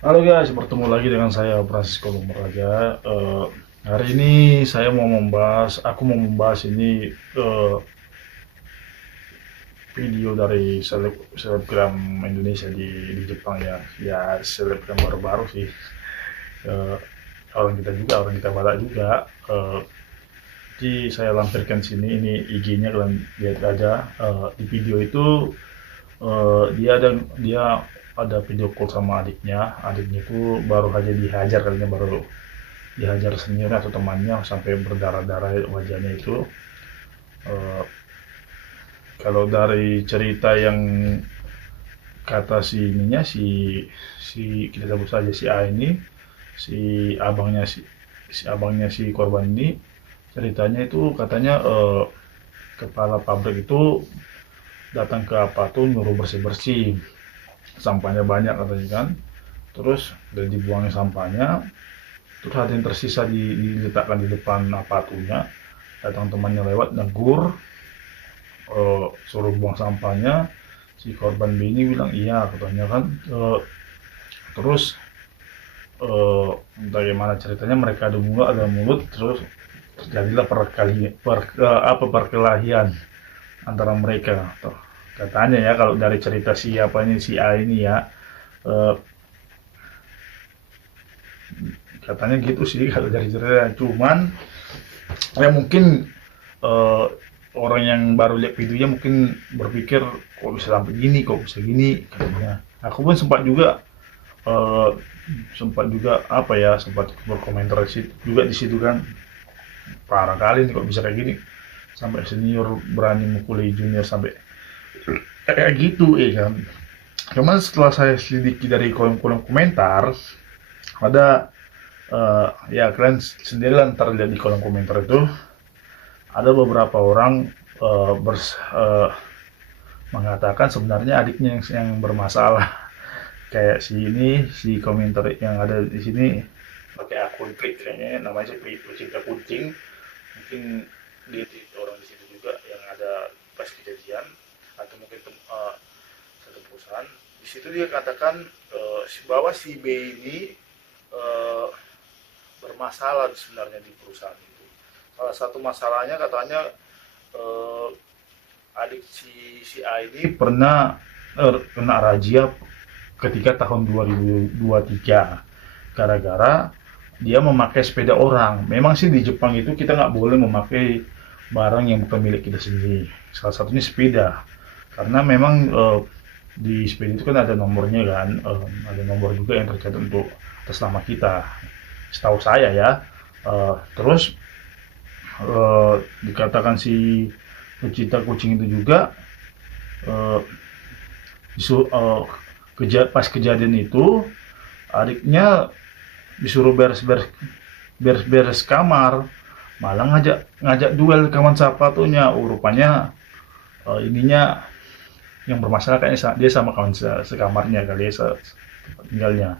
Halo guys, bertemu lagi dengan saya Francisco Lumeraja. Hari ini aku mau membahas ini video dari selebgram Indonesia di Jepang ya. Ya selebgram baru-baru sih. Eh, orang kita Batak juga. Jadi saya lampirkan sini ini IG-nya, kalian lihat aja. Di video itu eh, dia ada dia ada video call sama adiknya. Adiknya itu baru aja dihajar, kalinya baru dihajar senior atau temannya sampai berdarah-darah wajahnya itu. Eh, Kalau dari cerita yang kata si ininya, si kita sebut saja si A ini, si abangnya si abangnya si korban ini, ceritanya itu katanya kepala pabrik itu datang ke apa tuh nyuruh bersih-bersih, sampahnya banyak katanya kan. Terus udah dibuangin sampahnya, terus ada yang tersisa diletakkan di depan apatunya. Datang temannya lewat negur, suruh buang sampahnya. Si korban B ini bilang iya katanya kan. Terus bagaimana ceritanya, mereka ada mulut, terus terjadilah perkelahian antara mereka. Katanya ya, kalau dari cerita siapa ini si A ini ya, eh, katanya gitu sih kalau dari cerita. Cuman ya mungkin eh, orang yang baru lihat videonya mungkin berpikir kok bisa sampai gini, kok bisa gini katanya. Aku pun eh, sempat juga apa ya, sempat berkomentar juga di situ kan, parah kali nih kok bisa kayak gini, sampai senior berani mukuli junior sampai kayak gitu kan. Cuman setelah saya selidiki dari kolom-kolom komentar, ada ya kalian sendiri lah ntar lihat di kolom komentar itu, ada beberapa orang mengatakan sebenarnya adiknya yang bermasalah. Kayak si komentar yang ada di sini pakai akun klik, kayaknya namanya Pecinta Kucing. Mungkin dia orang di situ juga yang ada pas kejadian, atau mungkin satu perusahaan. Di situ dia katakan bahwa si B ini eh, bermasalah sebenarnya di perusahaan itu. Salah satu masalahnya katanya eh, adik si A ini pernah kena razia ketika tahun 2023 gara-gara dia memakai sepeda orang. Memang sih di Jepang itu kita nggak boleh memakai barang yang bukan milik kita sendiri. Salah satunya sepeda. Karena memang di sepeda itu kan ada nomornya kan, ada nomor juga yang tercatat untuk atas nama kita. Setahu saya ya. Terus dikatakan si pecinta kucing itu juga eh, pas kejadian itu adiknya disuruh beres kamar, malah ngajak ngajak duel kawan sepatunya. Rupanya ininya yang bermasalah kayaknya dia sama kawan sekamarnya kali ya, tempat tinggalnya.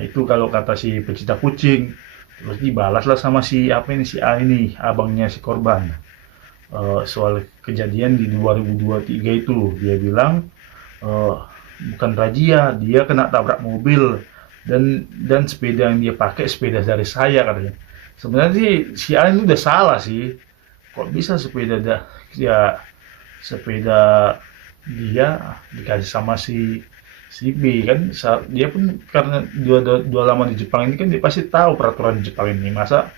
Itu kalau kata si pecinta kucing. Terus dibalaslah sama si apa ini, si A ini, abangnya si korban. Soal kejadian di 2023 itu, dia bilang eh, bukan razia, dia kena tabrak mobil, dan sepeda yang dia pakai sepeda dari saya katanya. Sebenarnya sih si A ini udah salah sih, kok bisa ya sepeda dia dikasih sama si B kan. Dia pun karena dua lama di Jepang ini kan, dia pasti tahu peraturan di Jepang ini. Masa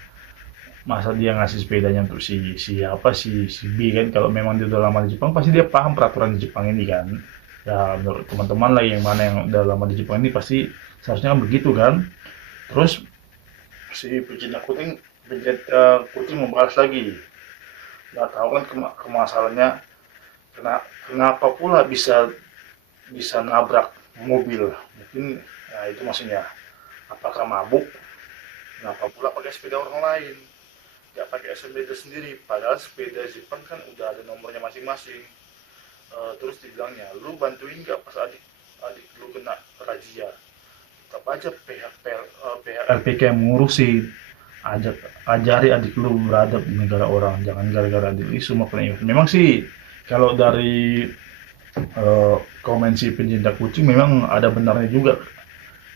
masa dia ngasih sepedanya untuk si B kan. Kalau memang dia udah lama di Jepang pasti dia paham peraturan di Jepang ini kan. Ya menurut teman-teman lah yang mana yang udah lama di Jepang ini, pasti seharusnya kan begitu kan. Terus si pecinta kucing membalas lagi, nggak tahu kan kemasalannya, kenapa pula bisa bisa nabrak mobil. Mungkin ya itu maksudnya, apakah mabuk, kenapa pula pakai sepeda orang lain, nggak pakai sepeda sendiri, padahal sepeda Jepang kan udah ada nomornya masing-masing. Terus dibilangnya, lu bantuin nggak pas adik adik lu kena razia. Tetap aja pihak LPK yang mengurusi. Ajari adik lu beradab di negara orang, jangan gara-gara adik lu semua kena ingat. Memang sih kalau dari komen si pencinta kucing memang ada benarnya juga.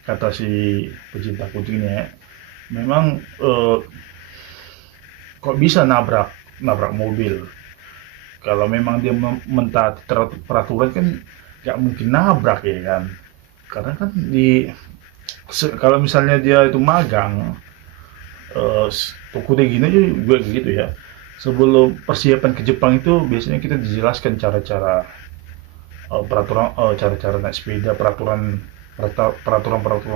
kata si pecinta kucingnya, memang kok bisa nabrak nabrak mobil. Kalau memang dia mentaati peraturan kan nggak mungkin nabrak ya kan. Karena kan kalau misalnya dia itu magang, toko deh gini aja juga gitu ya. Sebelum persiapan ke Jepang itu biasanya kita dijelaskan cara-cara cara-cara naik sepeda, peraturan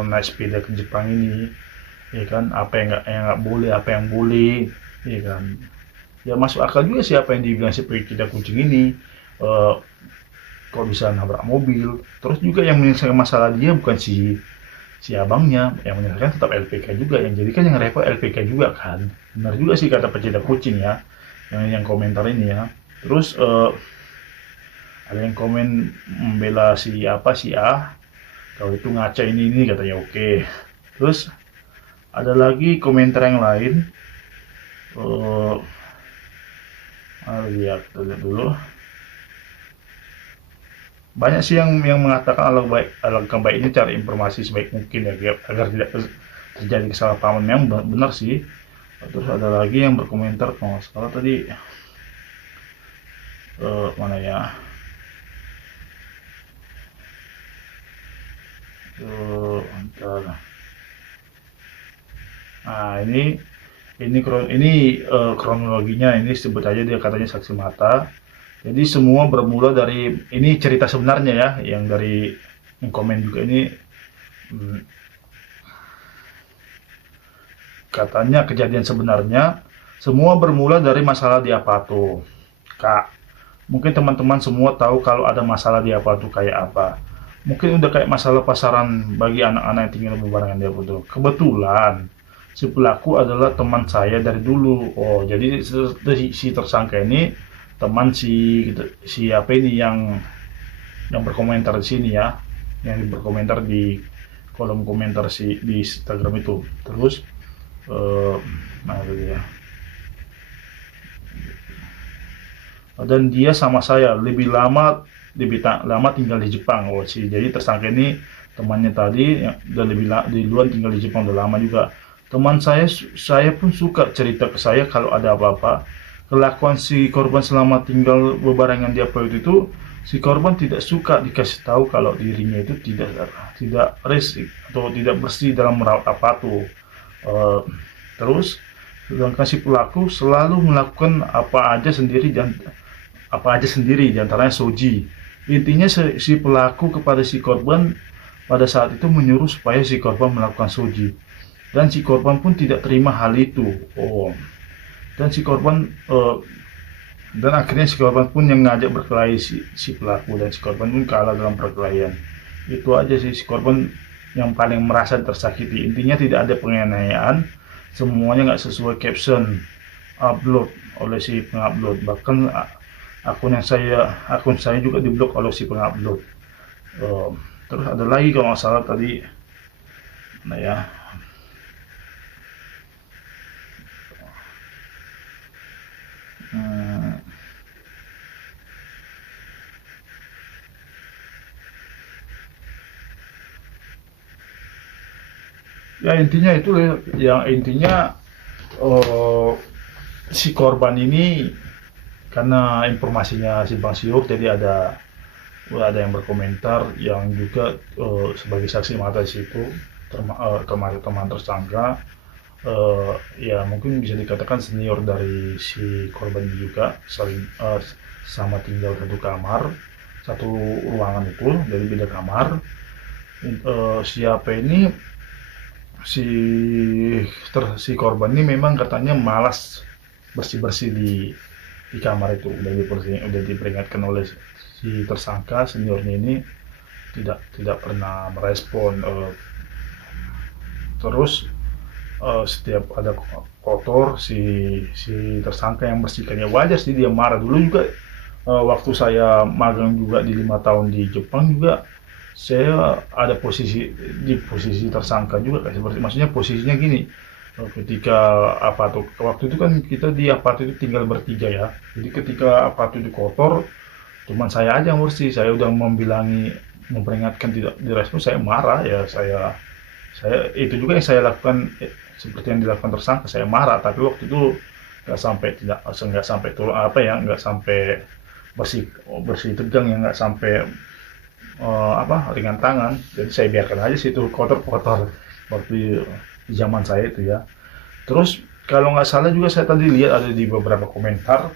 naik sepeda ke Jepang ini, ya kan, apa yang nggak boleh, apa yang boleh, ya kan. Ya masuk akal juga siapa yang dibilang si pecinta kucing ini, eh, kok bisa nabrak mobil. Terus juga yang menyelesaikan masalah dia bukan si si abangnya, yang menyelesaikan tetap LPK juga, yang jadi kan yang repot LPK juga kan. Benar juga sih kata pecinta kucing ya, yang komentar ini ya. Terus ada yang komen membela si apa si A, kalau itu ngaca ini katanya oke. Terus ada lagi komentar yang lain, eh lihat dulu. Banyak sih yang mengatakan alangkah baiknya cari informasi sebaik mungkin ya agar tidak terjadi kesalahpahaman. Yang benar sih. Terus ada lagi yang berkomentar kalau nggak salah tadi, mana ya, nah ini kronologinya, ini sebut aja dia katanya saksi mata. Jadi semua bermula dari ini cerita sebenarnya ya, yang dari yang komen juga ini, katanya kejadian sebenarnya semua bermula dari masalah di Apato. Kak, mungkin teman-teman semua tahu kalau ada masalah di Apato kayak apa. Mungkin udah kayak masalah pasaran bagi anak-anak yang tinggal berbarengan di Apato. Kebetulan si pelaku adalah teman saya dari dulu. Oh, jadi si tersangka ini teman si apa ini yang berkomentar di sini ya, yang berkomentar di kolom komentar di Instagram itu. Terus nah itu dia. Dan dia sama saya lebih lama tinggal di Jepang. Oh sih, jadi tersangka ini temannya tadi yang udah di luar tinggal di Jepang udah lama juga. Teman saya pun suka cerita ke saya kalau ada apa-apa. Kelakuan si korban selama tinggal berbarengan di Apato itu, si korban tidak suka dikasih tahu kalau dirinya itu tidak resik atau tidak bersih dalam merawat Apato. Terus sedangkan si pelaku selalu melakukan apa aja sendiri diantaranya shoji. Intinya si pelaku kepada si korban pada saat itu menyuruh supaya si korban melakukan shoji, dan si korban pun tidak terima hal itu. Dan si korban dan akhirnya si korban pun yang ngajak berkelahi si pelaku, dan si korban pun kalah dalam perkelahian. Itu aja sih, si korban yang paling merasa tersakiti. Intinya tidak ada penganiayaan, semuanya nggak sesuai caption upload oleh si pengupload. Bahkan akun saya juga diblok oleh si pengupload. Terus ada lagi kalau nggak salah tadi, nah ya, ya intinya itu intinya si korban ini karena informasinya simpang siur, jadi ada yang berkomentar yang juga sebagai saksi mata di situ, termasuk teman tersangka, ya mungkin bisa dikatakan senior dari si korban juga, sama tinggal satu ruangan itu dari beda kamar. Siapa ini si korban ini memang katanya malas bersih-bersih di kamar itu. Udah diperingatkan oleh si tersangka seniornya ini, tidak pernah merespon. Terus setiap ada kotor, si tersangka yang bersihkannya. Wajar sih dia marah. Dulu juga waktu saya magang juga di 5 tahun di Jepang juga, saya ada di posisi tersangka juga, seperti maksudnya posisinya gini, ketika waktu itu kan kita di Apato itu tinggal bertiga ya, jadi ketika Apato itu kotor cuman saya aja yang bersih. Saya udah memperingatkan tidak direspon, saya marah ya, saya Saya itu juga yang saya lakukan, seperti yang dilakukan tersangka. Saya marah, tapi waktu itu nggak sampai turun apa ya, nggak sampai bersih bersih tegang ya, nggak sampai ringan tangan. Jadi saya biarkan aja situ kotor-kotor waktu di zaman saya itu ya. Terus kalau nggak salah juga saya tadi lihat ada di beberapa komentar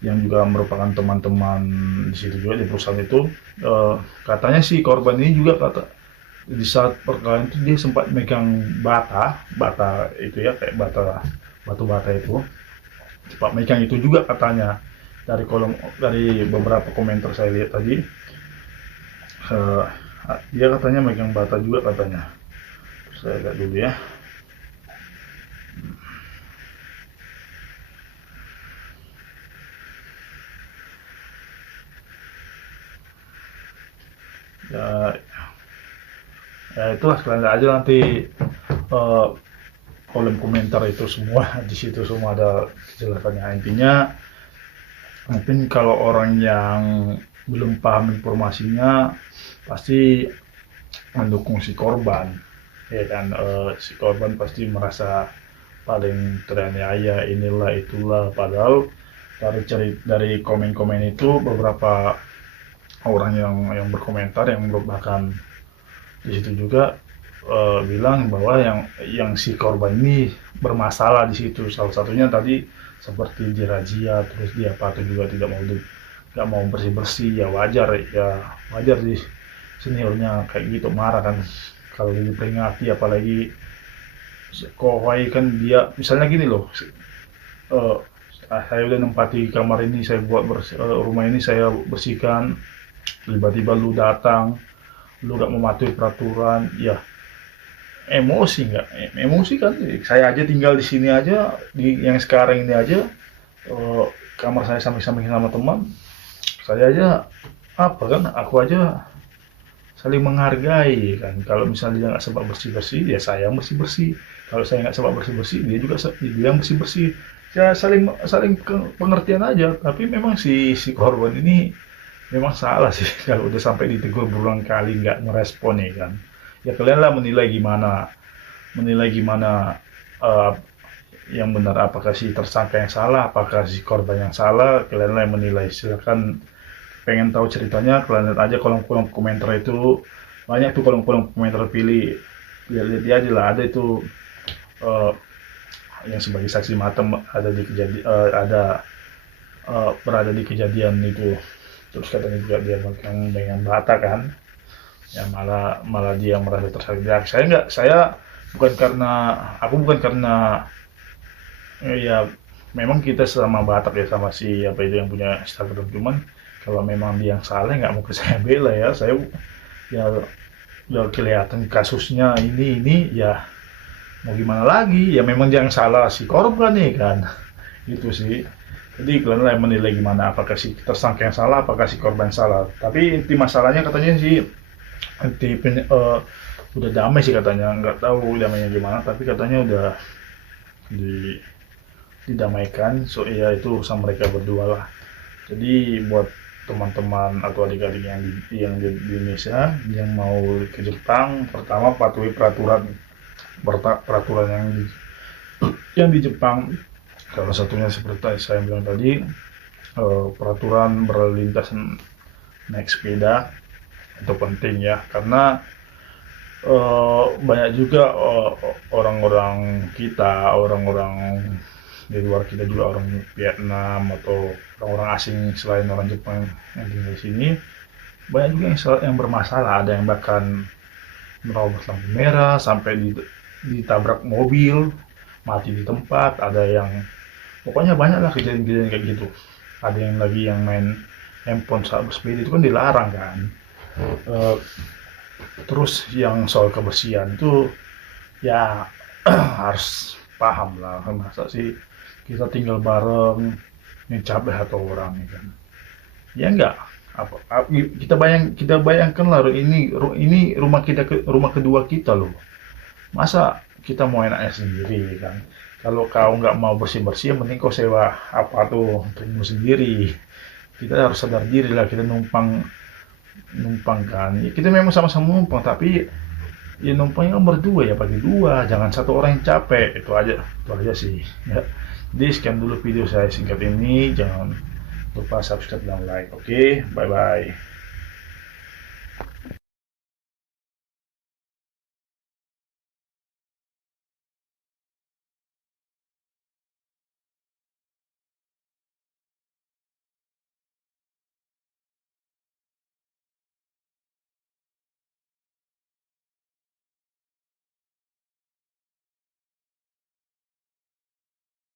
yang juga merupakan teman-teman di situ juga di perusahaan itu, katanya si korban ini juga di saat perkelahian itu dia sempat megang bata itu ya, kayak batu bata itu, sempat megang itu juga katanya. Dari beberapa komentar saya lihat tadi, eh, dia katanya megang bata juga katanya. Saya lihat dulu ya. Ya, ya itulah, sekalian aja nanti eh, kolom komentar itu semua di situ semua ada kejelasannya. Intinya mungkin kalau orang yang belum paham informasinya pasti mendukung si korban, ya kan. Si korban pasti merasa paling teraniaya, inilah itulah, padahal dari komen-komen itu beberapa orang yang berkomentar yang merupakan di situ juga bilang bahwa yang si korban ini bermasalah di situ. Salah satunya tadi seperti dirazia, terus dia patuh juga nggak mau bersih bersih. Ya wajar di seniornya kayak gitu marah kan, kalau diperingati. Apalagi kohai kan, dia misalnya gini loh, eh, saya udah nempati kamar ini, saya buat rumah ini saya bersihkan, tiba-tiba lu datang, lu gak mematuhi peraturan, ya emosi kan. Saya aja tinggal di sini aja, di yang sekarang ini aja, kamar saya samping-samping sama teman saya aja, aku aja saling menghargai kan. Kalau misalnya dia nggak sempat bersih bersih, ya saya yang bersih bersih. Kalau saya nggak sempat bersih bersih, dia yang bersih bersih. Ya saling saling pengertian aja. Tapi memang si korban ini memang salah sih kalau udah sampai ditegur berulang kali nggak merespon ya kan. Ya kalian lah menilai gimana eh, yang benar, apakah si tersangka yang salah, apakah si korban yang salah. Kalian lah yang menilai. Silakan, pengen tahu ceritanya kalian lihat aja kolom-kolom komentar itu, banyak tuh kolom-kolom komentar, pilih lihat aja lah. Ada itu eh, yang sebagai saksi mata ada di kejadian, berada di kejadian itu. Terus katanya juga dia dengan bata kan, ya malah dia merasa tersakiti. Saya bukan karena ya memang kita sama Batak ya, sama si apa itu yang punya Instagram. Cuman kalau memang dia yang salah nggak mungkin saya bela ya. Saya ya udah kelihatan kasusnya ini ya, mau gimana lagi, ya memang dia yang salah, si korban nih kan. Itu sih. Jadi kalian lah yang menilai gimana, apakah si tersangka yang salah, apakah si korban salah. Tapi inti masalahnya katanya sih udah damai sih katanya, nggak tahu damainya gimana, tapi katanya udah didamaikan. So ya itu urusan mereka berdua lah. Jadi buat teman-teman atau adik-adik yang di Indonesia yang mau ke Jepang, pertama patuhi peraturan yang di Jepang. Salah satunya seperti saya bilang tadi, peraturan berlalu lintas naik sepeda itu penting ya, karena banyak juga orang-orang di luar kita juga, orang Vietnam atau orang-orang asing selain orang Jepang yang tinggal di sini, banyak juga yang bermasalah. Ada yang bahkan menerobos lampu merah sampai ditabrak mobil, mati di tempat. Ada yang pokoknya banyak lah kejadian-kejadian kayak gitu. Ada yang lagi yang main handphone saat bersepeda itu kan dilarang kan. Terus yang soal kebersihan itu ya harus paham lah, masa sih kita tinggal bareng yang capek atau orang ya kan. Ya enggak, kita bayangkan lah, ini rumah kedua kita loh. Masa kita mau enaknya sendiri ya kan. Kalau kau nggak mau bersih-bersih, mending kau sewa apa tuh untukmu sendiri. Kita harus sadar diri lah, kita numpang kan. Ya, kita memang sama-sama numpang, tapi ya numpangnya kan berdua, ya bagi dua, jangan satu orang yang capek. Itu aja sih ya. Jadi sekian dulu video saya singkat ini, jangan lupa subscribe dan like. Oke, bye bye.